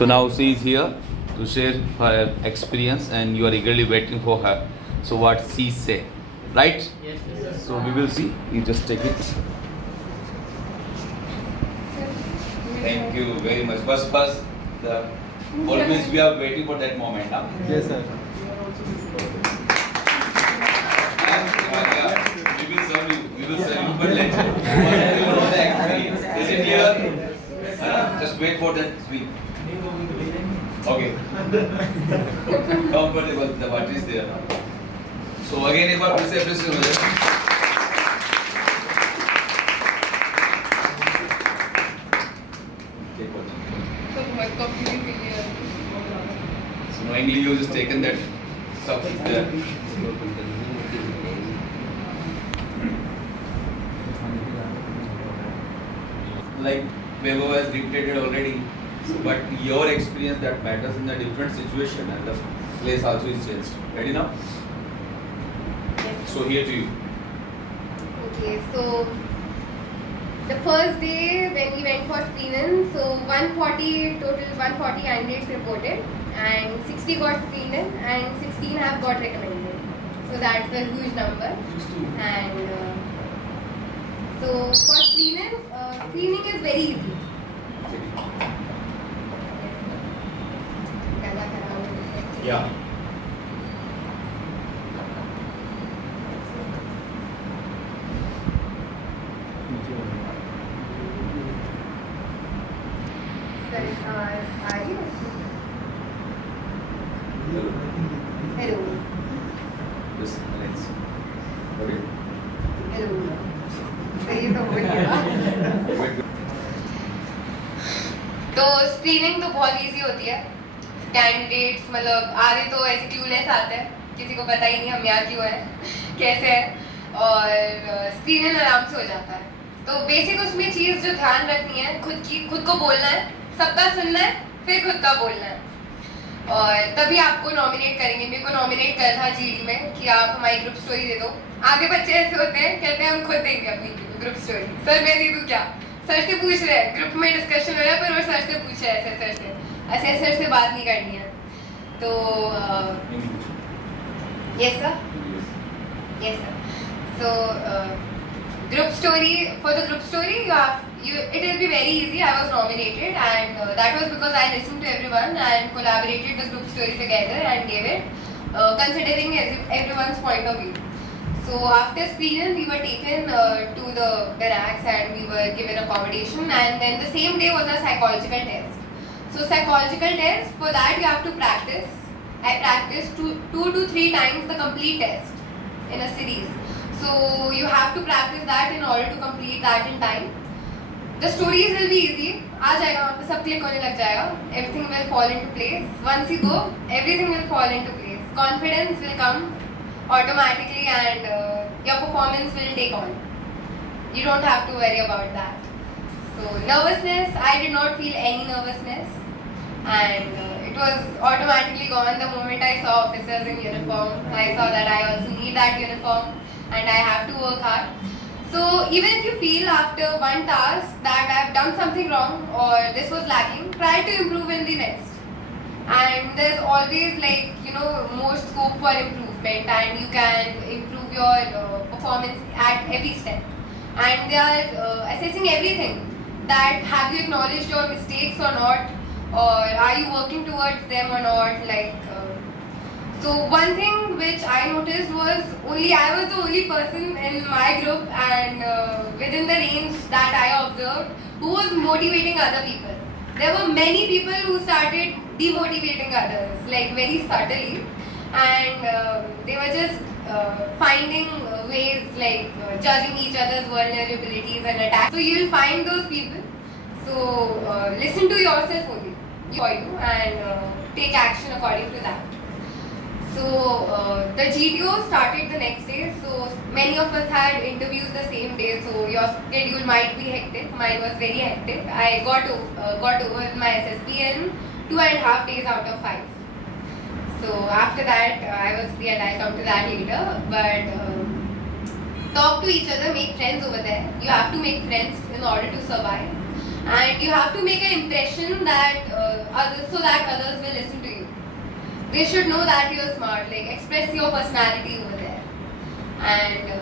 So now she is here to share her experience, and you are eagerly waiting for her. So what she say, right? Yes, yes. So we will see. You just take it. Thank you very much. First, the always we are waiting for that moment now. Yes, sir. We will serve you, but let's know the experience. Is it clear? Just wait for that speak. Okay. Comfortable, the what is there now. So again, एक बार फिर से appreciation हो जाए. So knowingly you just taken that stuff there. Like Weber has dictated already, so, but your experience that matters in a different situation, and the place also is changed. Ready now? Yes. So here to you. Okay, so the first day when we went for screening, so 140 candidates reported, and 60 got screened in, and 16 have got recommended. So that's a huge number. And so for screening is very easy. Yeah. Are you? Hello. Yes, Alex. Okay. Hello. सही तो बोल गया. तो screening तो बहुत easy होती है. Candidates मतलब आधे तो ऐसे क्लूलेस आते हैं, किसी को पता ही नहीं हम यहाँ क्यों हैं, कैसे हैं, और स्क्रीनिंग आराम से हो जाता है. तो बेसिक उसमें चीज़ जो ध्यान रखनी है, खुद को बोलना है, सबका सुनना है, फिर खुद का बोलना है, और तभी आपको नॉमिनेट करेंगे. मेरे को नॉमिनेट कर था जीडी में कि आप हमारी ग्रुप स्टोरी दे दो. आगे बच्चे ऐसे होते हैं, कहते हैं हम खुद देंगे अपनी ग्रुप स्टोरी. सर मैं दे दूँ क्या? सर से पूछ रहे हैं, ग्रुप में डिस्कशन हो रहा है, पर वो सर से पूछ रहे हैं, ऐसे सर से बात नहीं करनी है. तो yes sir. So group story, for the group story it will be very easy. I was nominated, and that was because I listened to everyone and collaborated the group story together and gave it considering everyone's point of view. So after screening we were taken to the barracks and we were given accommodation, and then the same day was a psychological test. So psychological test, for that you have to practice. I practiced 2 to 3 times the complete test in a series. So you have to practice that in order to complete that in time. The stories will be easy. आ जाएगा वहाँ पे सब click होने लग जाएगा. Everything will fall into place. Once you go, everything will fall into place. Confidence will come automatically, and your performance will take on. You don't have to worry about that. So nervousness, I did not feel any nervousness, and it was automatically gone the moment I saw officers in uniform. I saw that I also need that uniform and I have to work hard. So even if you feel after one task that I have done something wrong or this was lacking, try to improve in the next. And there's always more scope for improvement, and you can improve your performance at every step. And they are assessing everything, that have you acknowledged your mistakes or not, or are you working towards them or not. So one thing which I noticed was I was the only person in my group and within the range that I observed who was motivating other people. There were many people who started demotivating others, very subtly, and they were just finding ways judging each other's vulnerabilities and attacks. So you will find those people. So listen to yourself only, and take action according to that. So the Gto started the next day. So many of us had interviews the same day. So your schedule might be hectic. Mine was very hectic. I got over with my SSB in 2.5 days out of 5. So after that, I was free, and I'll come to that later. But talk to each other, make friends over there. You have to make friends in order to survive, and you have to make an impression that others, so that others will listen to you. They should know that you're smart, like express your personality over there. And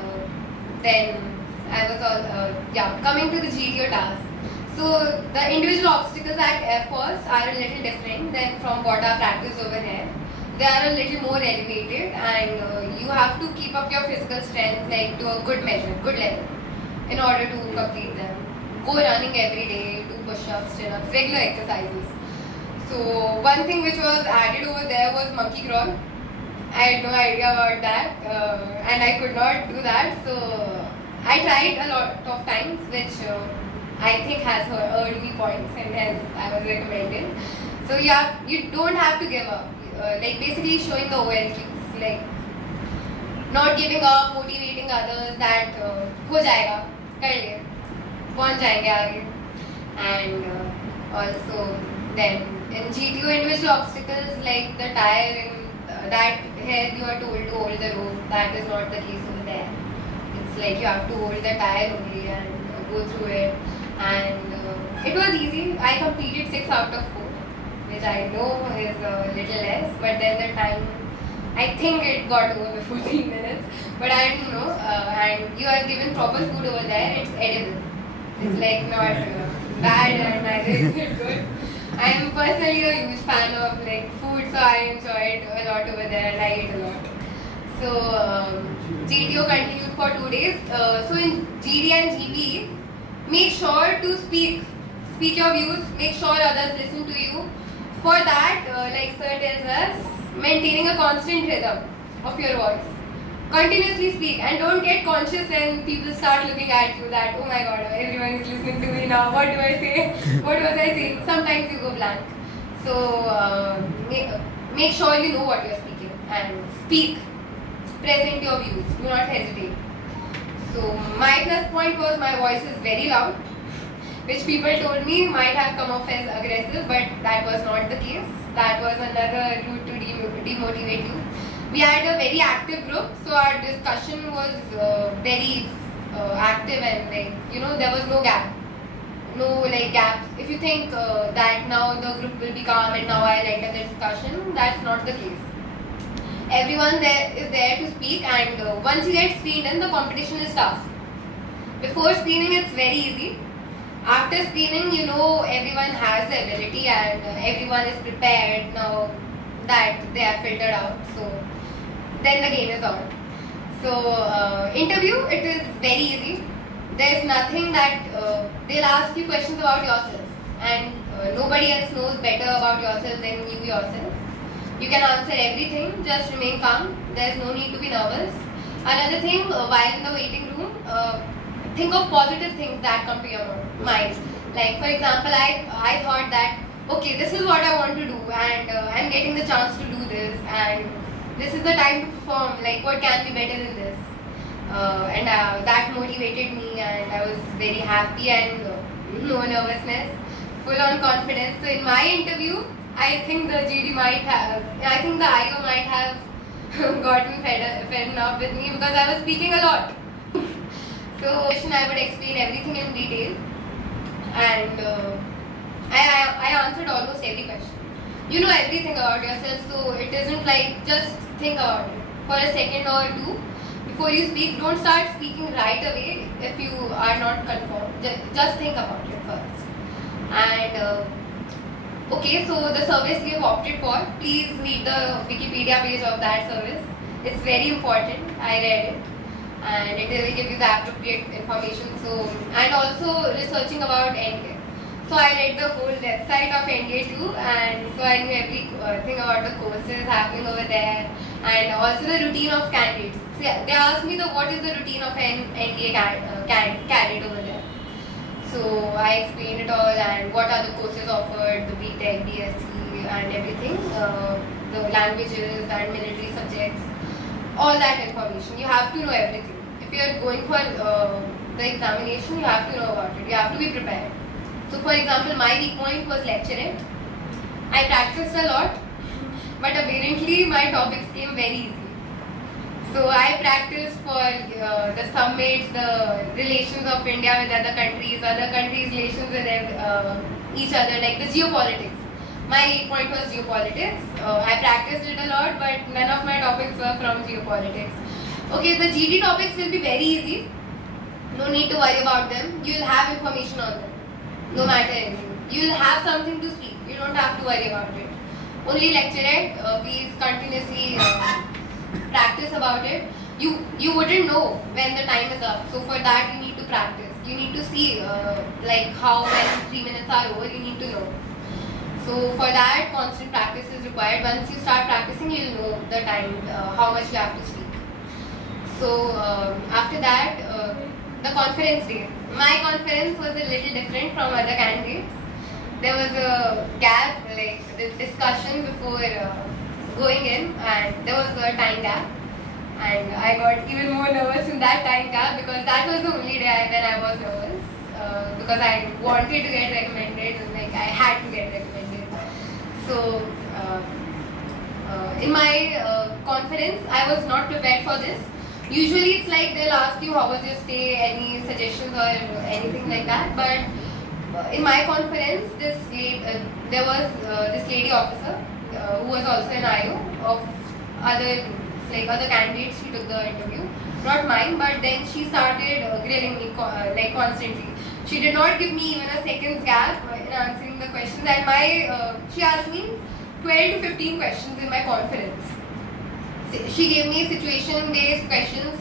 then I was all, coming to the Gto task. So the individual obstacles at Air Force are a little different than from what I practice over here. They are a little more elevated, and you have to keep up your physical strength like to a good measure, good level, in order to complete them. Go running every day, do push-ups, chin-ups, regular exercises. So one thing which was added over there was monkey crawl. I had no idea about that, and I could not do that. So I tried a lot of times, which I think has earned me points, and hence I was recommended. So you don't have to give up. Like basically showing the OLQs, like not giving up, motivating others that हो जाएगा, कर ले, पहुंच जाएंगे आगे. And also then in GTO individual obstacles like the tire in that here you are told to hold the rope. That is not the case over there. It's like you have to hold the tire only and go through it. And it was easy. I completed 6 out of 4, which I know is a little less, but then the time, I think it got over before 3 minutes, but I don't know. And you are given proper food over there, it's edible. It's like not bad and neither is it good. I am personally a huge fan of like food, so I enjoyed a lot over there and I ate a lot. So GTO continued for 2 days. So in GD and GP, make sure to speak your views, make sure others listen to you. For that, like sir tells us, maintaining a constant rhythm of your voice. Continuously speak and don't get conscious when people start looking at you that, oh my god, everyone is listening to me now, what do I say? What was I saying? Sometimes you go blank. So make sure you know what you're speaking and speak, present your views, do not hesitate. So my plus point was my voice is very loud, which people told me might have come off as aggressive, but that was not the case. That was another route to demotivate you. We had a very active group, so our discussion was very active and there was no gap. No gaps. If you think that now the group will be calm and now I'll enter the discussion, that's not the case. Everyone there is there to speak, and once you get screened in, the competition is tough. Before screening, it's very easy. After screening, everyone has the ability and everyone is prepared now that they are filtered out. So then the game is on. So interview, it is very easy. There's nothing that they'll ask you questions about yourself, and nobody else knows better about yourself than you yourself. You can answer everything, just remain calm. There's no need to be nervous. Another thing, while in the waiting room, think of positive things that come to your mind. Like for example, I thought that, okay, this is what I want to do, and I'm getting the chance to do this, and this is the time to perform, like what can be better than this? And that motivated me, and I was very happy and no nervousness, full on confidence. So in my interview, I think the IO might have gotten fed up with me because I was speaking a lot. So I would explain everything in detail, and I answered almost every question. You know everything about yourself, so it isn't like just think about it for a second or two before you speak. Don't start speaking right away if you are not confirmed. Just think about it first. And okay, so the service we have opted for, please read the Wikipedia page of that service. It's very important. I read it, and it will give you the appropriate information. So, and also researching about NDA. So I read the whole website of NDA too, and so I knew everything about the courses happening over there, and also the routine of candidates. So they asked me what is the routine of an NDA candidate over there. So I explained it all and what are the courses offered, the BTech, BSc and everything, the languages and military subjects, all that information. You have to know everything. If you are going for the examination, you have to know about it. You have to be prepared. So for example, my weak point was lecturing. I practiced a lot, but apparently my topics came very easy. So I practiced for the summits, the relations of India with other countries relations with each other, like the geopolitics. My 8 point was geopolitics. I practiced it a lot, but none of my topics were from geopolitics. Okay, the GT topics will be very easy. No need to worry about them. You will have information on them, no matter anything. You will have something to speak. You don't have to worry about it. Only lecturate. Please continuously practice about it. You wouldn't know when the time is up. So for that you need to practice. You need to see like how when 3 minutes are over. You need to know. So for that, constant practice is required. Once you start practicing, you'll know the time, how much you have to speak. So after that, the conference day. My conference was a little different from other candidates. There was a gap, like the discussion before going in, and there was a time gap. And I got even more nervous in that time gap because that was the only day when I was nervous. Because I wanted to get recommended, like I had to get recommended. So, in my conference, I was not prepared for this. Usually, it's like they'll ask you how was your stay, any suggestions or anything like that. But in my conference, there was this lady officer who was also an IO of other candidates. She took the interview, not mine, but then she started grilling me like constantly. She did not give me even a second's gap in answering the questions. And she asked me 12 to 15 questions in my conference. She gave me situation-based questions.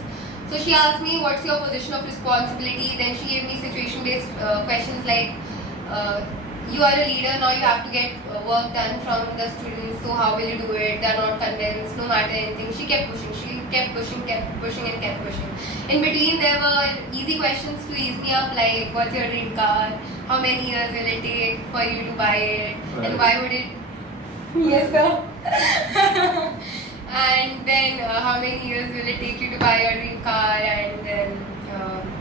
So she asked me, what's your position of responsibility? Then she gave me situation-based questions like, you are a leader, now you have to get work done from the students, so how will you do it? They are not convinced, no matter anything. She kept pushing, kept pushing. In between, there were easy questions to ease me up, like what's your dream car? How many years will it take for you to buy it? Right. And why would it? Yes, sir. And then how many years will it take you to buy your dream car? And then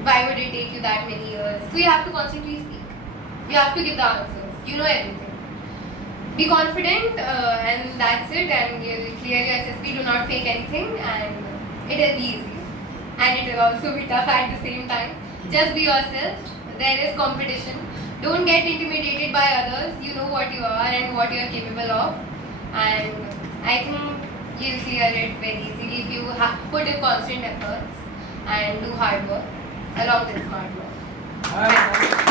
why would it take you that many years? So you have to constantly speak. You have to give the answers. You know everything. Be confident, and that's it. And you'll clear your SSB. Do not fake anything, and it will be easy. And it will also be tough at the same time. Just be yourself. There is competition. Don't get intimidated by others. You know what you are and what you are capable of. And I think you'll clear it very easily if you put in constant efforts and do hard work along with smart work.